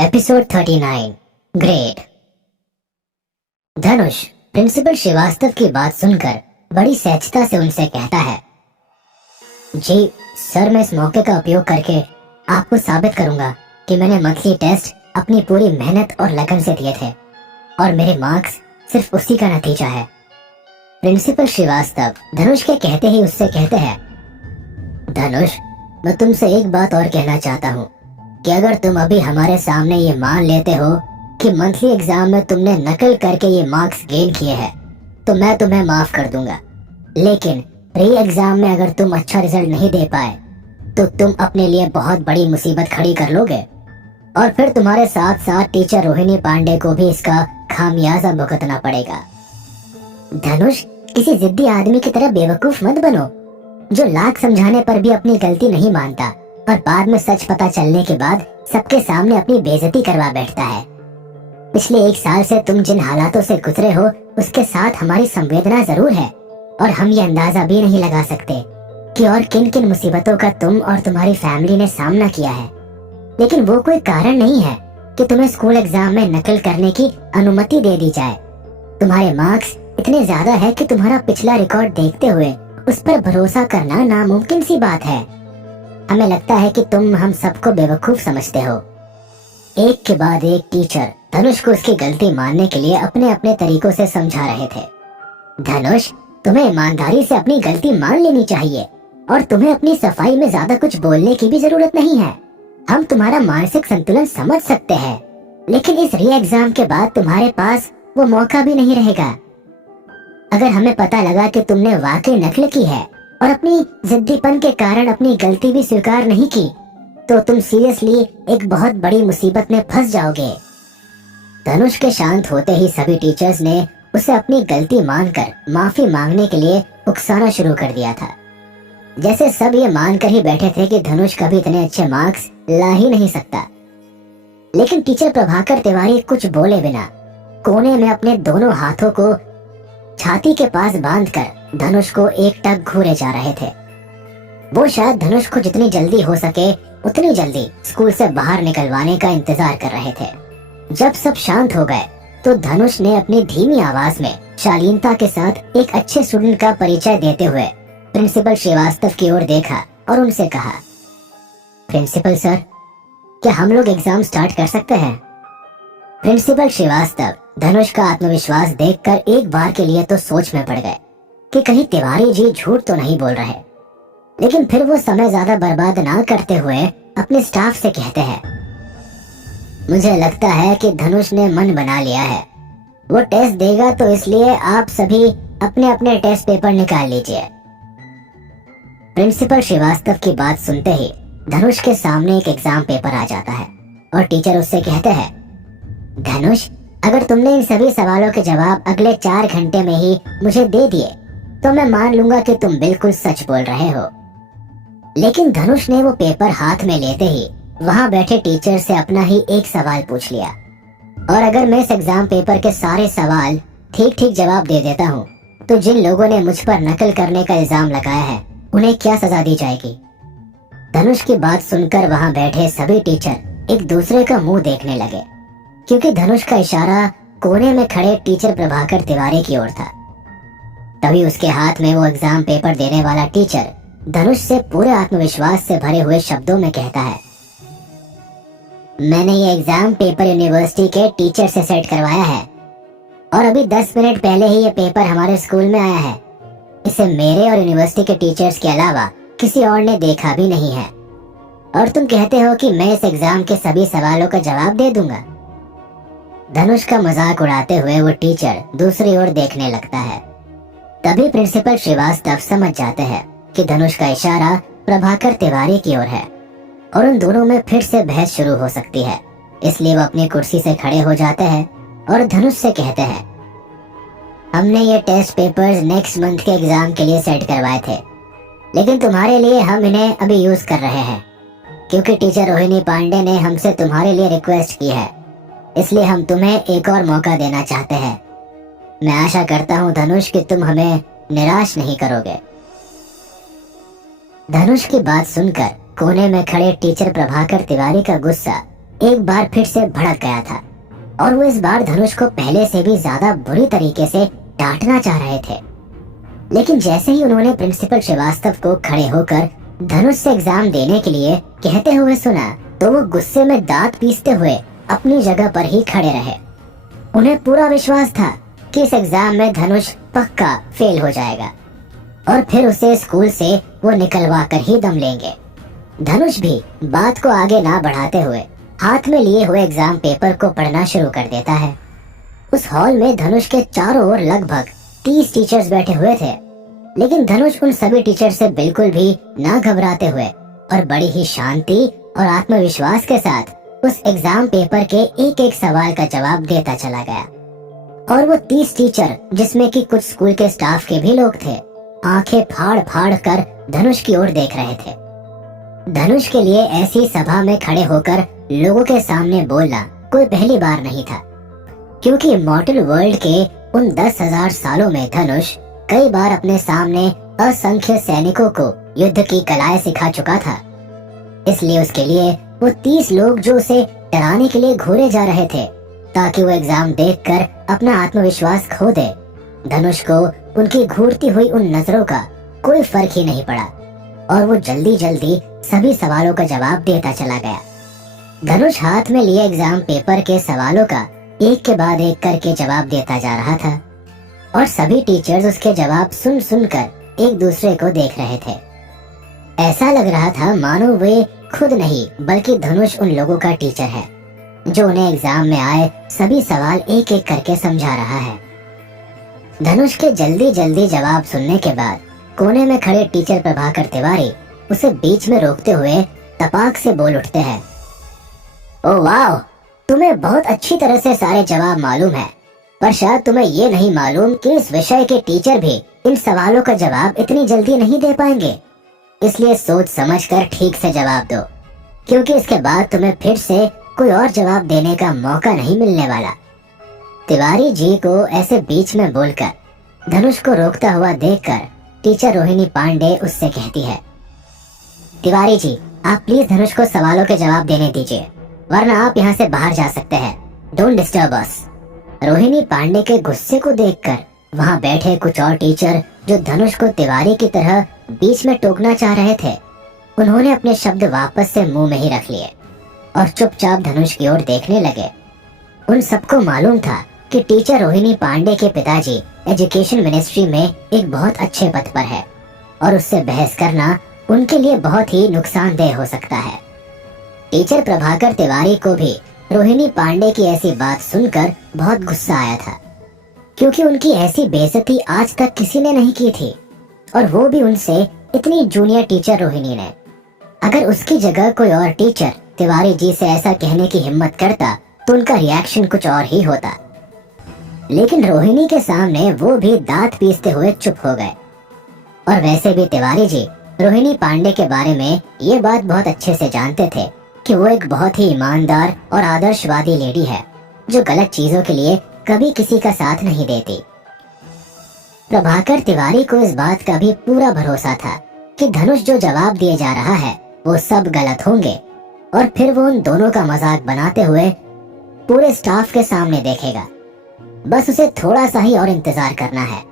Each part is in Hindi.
Episode 39 grade. Dhanush principal Srivastava की बात सुनकर बड़ी सहजता से उनसे कहता है, जी सर, मैं इस मौके का उपयोग करके आपको साबित करूंगा कि मैंने मंथली टेस्ट अपनी पूरी मेहनत और लगन से दिए थे और मेरे मार्क्स सिर्फ उसी का नतीजा है। प्रिंसिपल श्रीवास्तव धनुष के कहते ही उससे कहते हैं, धनुष, मैं तुमसे एक बात और कहना चाहता हूँ कि अगर तुम अभी हमारे सामने ये मान लेते हो कि मंथली एग्जाम में तुमने नकल करके ये मार्क्स गेन किए हैं तो मैं तुम्हें माफ कर दूंगा, लेकिन री एग्जाम में अगर तुम अच्छा रिजल्ट नहीं दे पाए तो तुम अपने लिए बहुत बड़ी मुसीबत खड़ी कर लोगे और फिर तुम्हारे साथ साथ टीचर रोहिणी पांडे को भी इसका खामियाजा भुगतना पड़ेगा। धनुष, किसी जिद्दी आदमी की तरह बेवकूफ मत बनो जो लाख समझाने पर भी अपनी गलती नहीं मानता और बाद में सच पता चलने के बाद सबके सामने अपनी बेइज्जती करवा बैठता है। पिछले 1 साल से तुम जिन हालातों से गुजरे हो उसके साथ हमारी संवेदना जरूर है और हम ये अंदाजा भी नहीं लगा सकते कि और किन किन मुसीबतों का तुम और तुम्हारी फैमिली ने सामना किया है, लेकिन वो कोई कारण नहीं है कि तुम्हें स्कूल एग्जाम में नकल करने की अनुमति दे दी जाए। तुम्हारे मार्क्स इतने ज्यादा है कि तुम्हारा पिछला रिकॉर्ड देखते हुए उस पर भरोसा करना नामुमकिन सी बात है। हमें लगता है कि तुम हम सबको बेवकूफ समझते हो। एक के बाद एक टीचर धनुष को उसकी गलती मानने के लिए अपने अपने तरीकों से समझा रहे थे। धनुष, तुम्हें ईमानदारी से अपनी गलती मान लेनी चाहिए और तुम्हें अपनी सफाई में ज्यादा कुछ बोलने की भी जरूरत नहीं है। हम तुम्हारा मानसिक संतुलन समझ सकते हैं, लेकिन इस री एग्जाम के बाद तुम्हारे पास वो मौका भी नहीं रहेगा। अगर हमें पता लगा कि तुमने वाकई नकल की है और अपनी जिद्दीपन के कारण अपनी गलती भी स्वीकार नहीं की तो तुम सीरियसली एक बहुत बड़ी मुसीबत में फंस जाओगे। धनुष के शांत होते ही सभी टीचर्स ने उसे अपनी गलती मानकर माफी मांगने के लिए उकसाना शुरू कर दिया था। जैसे सब ये मानकर ही बैठे थे कि धनुष कभी इतने अच्छे मार्क्स ला ही नहीं सकता। लेकिन टीचर प्रभाकर तिवारी कुछ बोले बिना कोने में अपने दोनों हाथों को छाती के पास बांधकर धनुष को एकटक घूरे जा रहे थे। वो शायद धनुष को जितनी जल्दी हो सके उतनी जल्दी स्कूल से बाहर निकलवाने का इंतजार कर रहे थे। जब सब शांत हो गए तो धनुष ने अपनी धीमी आवाज में शालीनता के साथ एक अच्छे स्टूडेंट का परिचय देते हुए प्रिंसिपल श्रीवास्तव की ओर देखा और उनसे कहा, प्रिंसिपल सर, क्या हम लोग एग्जाम स्टार्ट कर सकते हैं? प्रिंसिपल श्रीवास्तव धनुष का आत्मविश्वास देखकर एक बार के लिए तो सोच में पड़ गए कि कहीं तिवारी जी झूठ तो नहीं बोल रहे, लेकिन फिर वो समय ज्यादा बर्बाद ना करते हुए अपने स्टाफ से कहते हैं, मुझे लगता है कि धनुष ने मन बना लिया है। वो टेस्ट देगा तो इसलिए आप सभी अपने अपने टेस्ट पेपर निकाल लीजिए। प्रिंसिपल श्रीवास्तव की बात सुनते ही धनुष के सामने एक एग्जाम पेपर आ जाता है और टीचर उससे कहते हैं, धनुष, अगर तुमने इन सभी सवालों के जवाब अगले 4 घंटे में ही मुझे दे दिए तो मैं मान लूंगा कि तुम बिल्कुल सच बोल रहे हो। लेकिन धनुष ने वो पेपर हाथ में लेते ही वहां बैठे टीचर से अपना ही एक सवाल पूछ लिया, और अगर मैं इस एग्जाम पेपर के सारे सवाल ठीक ठीक जवाब दे देता हूँ तो जिन लोगों ने मुझ पर नकल करने का इल्जाम लगाया है उन्हें क्या सजा दी जाएगी? धनुष की बात सुनकर वहां बैठे सभी टीचर एक दूसरे का मुंह देखने लगे, क्योंकि धनुष का इशारा कोने में खड़े टीचर प्रभाकर तिवारी की ओर था। तभी उसके हाथ में वो एग्जाम पेपर देने वाला टीचर धनुष से पूरे आत्मविश्वास से भरे हुए शब्दों में कहता है, मैंने ये एग्जाम पेपर यूनिवर्सिटी के टीचर से सेट करवाया है और अभी 10 मिनट पहले ही ये पेपर हमारे स्कूल में आया है। इसे मेरे और यूनिवर्सिटी के टीचर्स के अलावा किसी और ने देखा भी नहीं है, और तुम कहते हो कि मैं इस एग्जाम के सभी सवालों का जवाब दे दूंगा। धनुष का मजाक उड़ाते हुए वो टीचर दूसरी ओर देखने लगता है। तभी प्रिंसिपल श्रीवास्तव समझ जाते हैं कि धनुष का इशारा प्रभाकर तिवारी की ओर है और उन दोनों में फिर से बहस शुरू हो सकती है। इसलिए वो अपनी कुर्सी से खड़े हो जाते हैं और धनुष से कहते हैं, हमने ये टेस्ट पेपर्स नेक्स्ट मंथ के एग्जाम के लिए सेट करवाए थे, लेकिन तुम्हारे लिए हम इन्हें अभी यूज कर रहे हैं क्योंकि टीचर रोहिणी पांडे ने हमसे तुम्हारे लिए रिक्वेस्ट की है, इसलिए हम तुम्हें एक और मौका देना चाहते हैं। मैं आशा करता हूँ धनुष कि तुम हमें निराश नहीं करोगे। धनुष की बात सुनकर कोने में खड़े टीचर प्रभाकर तिवारी का गुस्सा एक बार फिर से भड़क गया था और वो इस बार धनुष को पहले से भी ज्यादा बुरी तरीके से डांटना चाह रहे थे। लेकिन जैसे ही उन्होंने प्रिंसिपल श्रीवास्तव को खड़े होकर धनुष से एग्जाम देने के लिए कहते हुए सुना तो वो गुस्से में दांत पीसते हुए अपनी जगह पर ही खड़े रहे। उन्हें पूरा विश्वास था कि इस एग्जाम में धनुष पक्का फेल हो जाएगा और फिर उसे स्कूल से वो निकलवा कर ही दम लेंगे। धनुष भी बात को आगे ना बढ़ाते हुए हाथ में लिए हुए एग्जाम पेपर को पढ़ना शुरू कर देता है। उस हॉल में धनुष के चारों ओर लगभग 30 टीचर्स बैठे हुए थे, लेकिन धनुष उन सभी टीचर से बिल्कुल भी ना घबराते हुए और बड़ी ही शांति और आत्मविश्वास के साथ उस एग्जाम पेपर के एक एक सवाल का जवाब देता चला गया। और वो 30 टीचर, जिसमें कि कुछ स्कूल के स्टाफ के भी लोग थे, आंखें फाड़ फाड़ कर धनुष की ओर देख रहे थे। धनुष के लिए ऐसी सभा में खड़े होकर लोगों के सामने बोलना कोई पहली बार नहीं था, क्योंकि मॉर्टल वर्ल्ड के उन 10,000 सालों में धनुष कई बार अपने सामने असंख्य सैनिकों को युद्ध की कलाएं सिखा चुका था। इसलिए उसके लिए वो 30 लोग जो उसे डराने के लिए घूरे जा रहे थे ताकि वो एग्जाम देखकर अपना आत्मविश्वास खो दे, धनुष को उनकी घूरती हुई उन नजरों का कोई फर्क ही नहीं पड़ा और वो जल्दी जल्दी सभी सवालों का जवाब देता चला गया। धनुष हाथ में लिए एग्जाम पेपर के सवालों का एक के बाद एक करके जवाब देता जा रहा था और सभी टीचर्स उसके जवाब सुन सुनकर एक दूसरे को देख रहे थे। ऐसा लग रहा था मानो वे खुद नहीं बल्कि धनुष उन लोगों का टीचर है जो उन्हें एग्जाम में आए सभी सवाल एक एक करके समझा रहा है। धनुष के जल्दी जल्दी जवाब सुनने के बाद कोने में खड़े टीचर प्रभाकर तिवारी उसे बीच में रोकते हुए तपाक से बोल उठते हैं, ओ वाह, तुम्हें बहुत अच्छी तरह से सारे जवाब मालूम है, पर शायद तुम्हें ये नहीं मालूम कि इस विषय के टीचर भी इन सवालों का जवाब इतनी जल्दी नहीं दे पाएंगे। इसलिए सोच समझकर ठीक से जवाब दो, क्योंकि इसके बाद तुम्हें फिर से कोई और जवाब देने का मौका नहीं मिलने वाला। तिवारी जी को ऐसे बीच में बोलकर धनुष को रोकता हुआ देखकर टीचर रोहिणी पांडे उससे कहती है, तिवारी जी, आप प्लीज धनुष को सवालों के जवाब देने दीजिए, वरना आप यहाँ से बाहर जा सकते हैं। Don't disturb us. Rohini Pandey के गुस्से को देखकर वहाँ बैठे कुछ और टीचर जो धनुष को तिवारी की तरह बीच में टोकना चाह रहे थे, उन्होंने अपने शब्द वापस से मुंह में ही रख लिए और चुपचाप धनुष की ओर देखने लगे। उन सबको मालूम था कि टीचर रोहिणी पांडे के पिताजी एजुकेशन मिनिस्ट्री में एक बहुत अच्छे पद पर है और उससे बहस करना उनके लिए बहुत ही नुकसानदेह हो सकता है। टीचर प्रभाकर तिवारी को भी रोहिणी पांडे की ऐसी बात सुनकर बहुत गुस्सा आया था, क्योंकि उनकी ऐसी बेइज्जती आज तक किसी ने नहीं की थी और वो भी उनसे इतनी जूनियर टीचर रोहिणी ने। अगर उसकी जगह कोई और टीचर तिवारी जी से ऐसा कहने की हिम्मत करता तो उनका रिएक्शन कुछ और ही होता, लेकिन रोहिणी के सामने वो भी दांत पीसते हुए चुप हो गए। और वैसे भी तिवारी जी रोहिणी पांडे के बारे में ये बात बहुत अच्छे से जानते थे कि वो एक बहुत ही ईमानदार और आदर्शवादी लेडी है जो गलत चीजों के लिए कभी किसी का साथ नहीं देती। प्रभाकर तिवारी को इस बात का भी पूरा भरोसा था कि धनुष जो जवाब दिए जा रहा है वो सब गलत होंगे और फिर वो उन दोनों का मजाक बनाते हुए पूरे स्टाफ के सामने देखेगा। बस उसे थोड़ा सा ही और इंतजार करना है।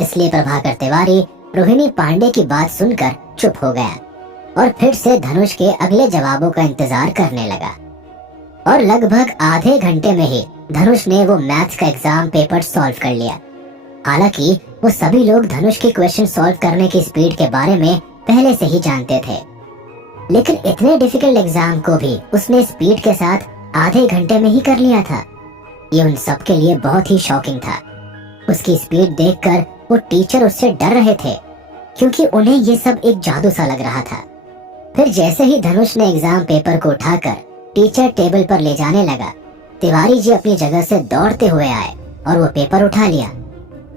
इसलिए प्रभाकर तिवारी रोहिणी पांडे की बात सुनकर चुप हो गया और फिर से धनुष के अगले जवाबों का इंतजार करने लगा। और लगभग आधे घंटे में ही धनुष ने वो मैथ्स का एग्जाम पेपर सॉल्व कर लिया। हालांकि वो सभी लोग धनुष के क्वेश्चन सॉल्व करने की स्पीड के बारे में पहले से ही जानते थे, लेकिन इतने डिफिकल्ट एग्जाम को भी उसने स्पीड के साथ आधे घंटे में ही कर लिया था। ये उन सब के लिए बहुत ही शॉकिंग था। उसकी स्पीड देखकर वो टीचर उससे डर रहे थे, क्योंकि उन्हें ये सब एक जादू सा लग रहा था। फिर जैसे ही धनुष ने एग्जाम पेपर को उठाकर टीचर टेबल पर ले जाने लगा, तिवारी जी अपनी जगह से दौड़ते हुए आए और वो पेपर उठा लिया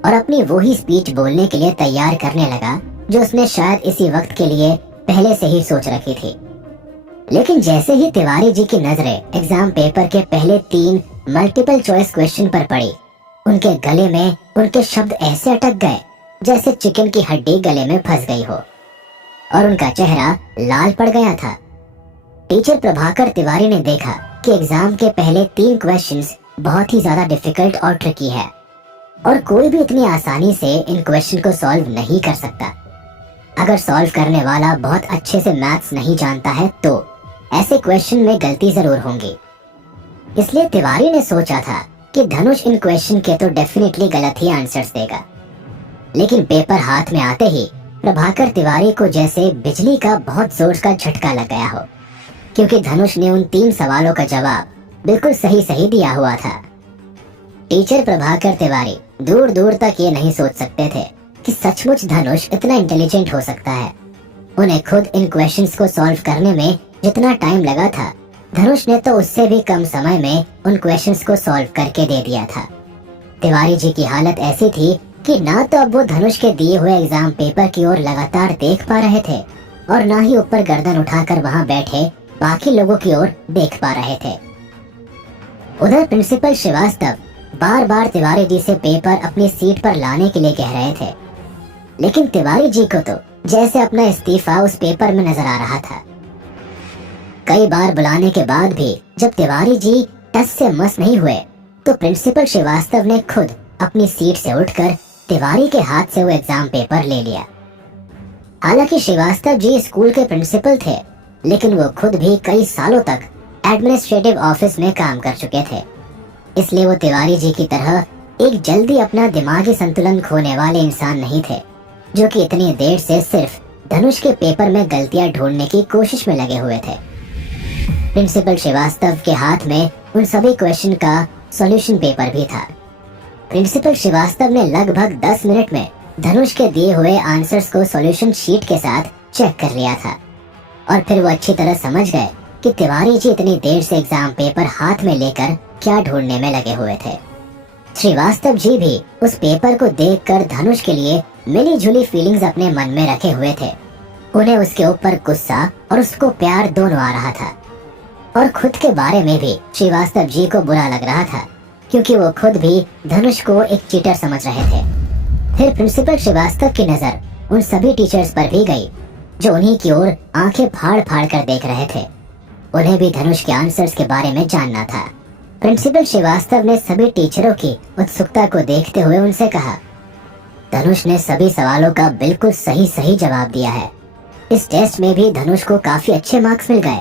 और अपनी वही स्पीच बोलने के लिए तैयार करने लगा जो उसने शायद इसी वक्त के लिए पहले से ही सोच रखी थी। लेकिन जैसे ही तिवारी जी की नजरें एग्जाम पेपर के पहले 3 मल्टीपल चॉइस क्वेश्चन पर पड़ी, उनके गले में उनके शब्द ऐसे अटक गए जैसे चिकन की हड्डी गले में फंस गई हो और उनका चेहरा लाल पड़ गया था। टीचर प्रभाकर तिवारी ने देखा कि एग्जाम के पहले 3 क्वेश्चंस बहुत ही ज्यादा डिफिकल्ट और ट्रिकी है और कोई भी इतनी आसानी से इन क्वेश्चन को सॉल्व नहीं कर सकता। अगर सॉल्व करने वाला बहुत अच्छे से मैथ्स नहीं जानता है तो ऐसे क्वेश्चन में गलती जरूर होंगी। इसलिए तिवारी ने सोचा था कि धनुष इन क्वेश्चन के तो डेफिनेटली गलत ही आंसर्स देगा। लेकिन पेपर हाथ में आते ही प्रभाकर तिवारी को जैसे बिजली का बहुत जोर का झटका लग गया हो, क्योंकि धनुष ने उन 3 सवालों का जवाब बिल्कुल सही सही दिया हुआ था। टीचर प्रभाकर तिवारी दूर दूर तक ये नहीं सोच सकते थे कि सचमुच धनुष इतना इंटेलिजेंट हो सकता है। उन्हें खुद इन क्वेश्चंस को सॉल्व करने में जितना टाइम लगा था, धनुष ने तो उससे भी कम समय में उन क्वेश्चंस को सॉल्व करके दे दिया था। तिवारी जी की हालत ऐसी थी कि ना तो अब वो धनुष के दिए हुए एग्जाम पेपर की ओर लगातार देख पा रहे थे और ना ही ऊपर गर्दन उठाकर वहां बैठे बाकी लोगों की ओर देख पा रहे थे। उधर प्रिंसिपल श्रीवास्तव बार बार तिवारी जी से पेपर अपनी सीट पर लाने के लिए कह रहे थे, लेकिन तिवारी जी को तो जैसे अपना इस्तीफा उस पेपर में नजर आ रहा था। कई बार बुलाने के बाद भी जब तिवारी जी टस से मस नहीं हुए तो प्रिंसिपल श्रीवास्तव ने खुद अपनी सीट से उठकर तिवारी के हाथ से वो एग्जाम पेपर ले लिया। हालांकि श्रीवास्तव जी स्कूल के प्रिंसिपल थे, लेकिन वो खुद भी कई सालों तक एडमिनिस्ट्रेटिव ऑफिस में काम कर चुके थे। इसलिए वो तिवारी जी की तरह एक जल्दी अपना दिमागी संतुलन खोने वाले इंसान नहीं थे, जो कि इतनी देर से सिर्फ धनुष के पेपर में गलतियां ढूंढने की कोशिश में लगे हुए थे। प्रिंसिपल श्रीवास्तव के हाथ में उन सभी क्वेश्चन का सॉल्यूशन पेपर भी था। प्रिंसिपल श्रीवास्तव ने लगभग 10 मिनट में धनुष के दिए हुए आंसर्स को सॉल्यूशन शीट के साथ चेक कर लिया था और फिर वो अच्छी तरह समझ गए कि तिवारी जी इतनी देर से एग्जाम पेपर हाथ में लेकर क्या ढूंढने में लगे हुए थे। श्रीवास्तव जी भी उस पेपर को देखकर धनुष के लिए मिली जुली फीलिंग्स अपने मन में रखे हुए थे। उन्हें उसके ऊपर गुस्सा और उसको प्यार दोनों आ रहा था और खुद के बारे में भी श्रीवास्तव जी को बुरा लग रहा था, क्योंकि वो खुद भी धनुष को एक चीटर समझ रहे थे। फिर प्रिंसिपल श्रीवास्तव की नजर उन सभी टीचर्स पर भी गई जो उन्हीं की ओर आंखें फाड़ फाड़ कर देख रहे थे। उन्हें भी धनुष के आंसर्स के बारे में जानना था। प्रिंसिपल श्रीवास्तव ने सभी टीचरों की उत्सुकता को देखते हुए उनसे कहा, धनुष ने सभी सवालों का बिल्कुल सही सही जवाब दिया है। इस टेस्ट में भी धनुष को काफी अच्छे मार्क्स मिल गए।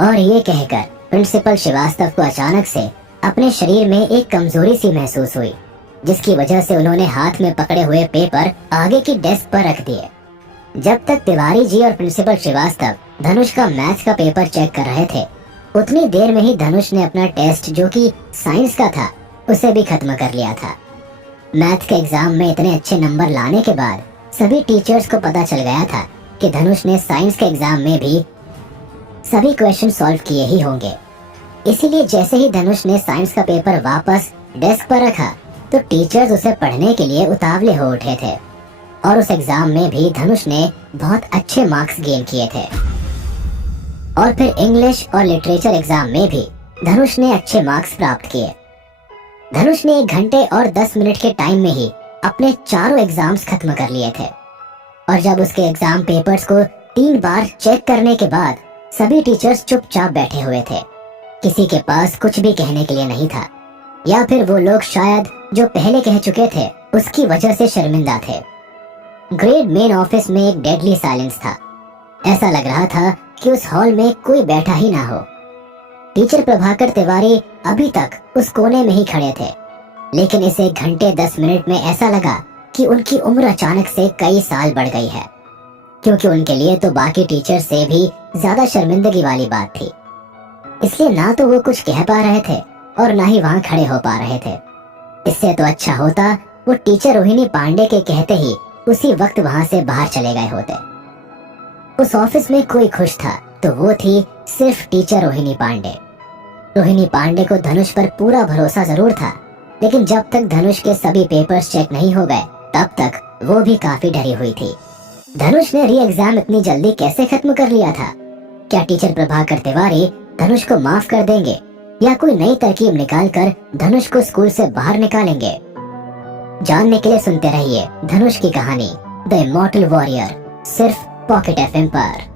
और ये कहकर प्रिंसिपल श्रीवास्तव को अचानक से अपने शरीर में एक कमजोरी सी महसूस हुई, जिसकी वजह से उन्होंने हाथ में पकड़े हुए पेपर आगे की डेस्क पर रख दिए। जब तक तिवारी जी और प्रिंसिपल श्रीवास्तव धनुष का मैथ्स का पेपर चेक कर रहे थे, उतनी देर में ही धनुष ने अपना टेस्ट, जो कि साइंस का था, उसे भी खत्म कर लिया था। मैथ के एग्जाम में इतने अच्छे नंबर लाने के बाद सभी टीचर्स को पता चल गया था कि धनुष ने साइंस के एग्जाम में भी सभी क्वेश्चन सॉल्व किए ही होंगे। इसीलिए जैसे ही धनुष ने साइंस का पेपर वापस डेस्क पर रखा तो टीचर्स उसे पढ़ने के लिए उतावले हो उठे थे और उस एग्जाम में भी धनुष ने बहुत अच्छे मार्क्स गेन किए थे। और फिर इंग्लिश और लिटरेचर एग्जाम में भी धनुष ने अच्छे मार्क्स प्राप्त किए। धनुष ने 1 घंटे और 10 मिनट के टाइम में ही अपने चारों एग्जाम्स खत्म कर लिए थे। और जब उसके एग्जाम पेपर्स को 3 बार चेक करने के बाद सभी टीचर्स चुपचाप बैठे हुए थे। किसी के पास कुछ भी कहने के लिए नहीं था, या फिर वो लोग शायद जो पहले कह चुके थे उसकी वजह से शर्मिंदा थे। ग्रेड मेन ऑफिस में एक डेडली साइलेंस था। ऐसा लग रहा था कि उस हॉल में कोई बैठा ही ना हो। टीचर प्रभाकर तिवारी अभी तक उस कोने में ही खड़े थे, लेकिन इस 1 घंटे 10 मिनट में ऐसा लगा कि उनकी उम्र अचानक से कई साल बढ़ गई है, क्योंकि उनके लिए तो बाकी टीचर से भी ज्यादा शर्मिंदगी वाली बात थी। इसलिए ना तो वो कुछ कह पा रहे थे और ना ही वहां खड़े हो पा रहे थे। इससे तो अच्छा होता वो टीचर रोहिणी पांडे के कहते ही उसी वक्त वहां से बाहर चले गए होते। उस ऑफिस में कोई खुश था तो वो थी सिर्फ टीचर रोहिणी पांडे। रोहिणी पांडे को धनुष पर पूरा भरोसा जरूर था, लेकिन जब तक धनुष के सभी पेपर्स चेक नहीं हो गए तब तक वो भी काफी डरी हुई थी। धनुष ने री एग्जाम इतनी जल्दी कैसे खत्म कर लिया था? क्या टीचर प्रभाकर तिवारी धनुष को माफ कर देंगे या कोई नई तरकीब निकालकर धनुष को स्कूल से बाहर निकालेंगे? जानने के लिए सुनते रहिए धनुष की कहानी द इमॉर्टल वॉरियर, सिर्फ पॉकेट एफएम पर।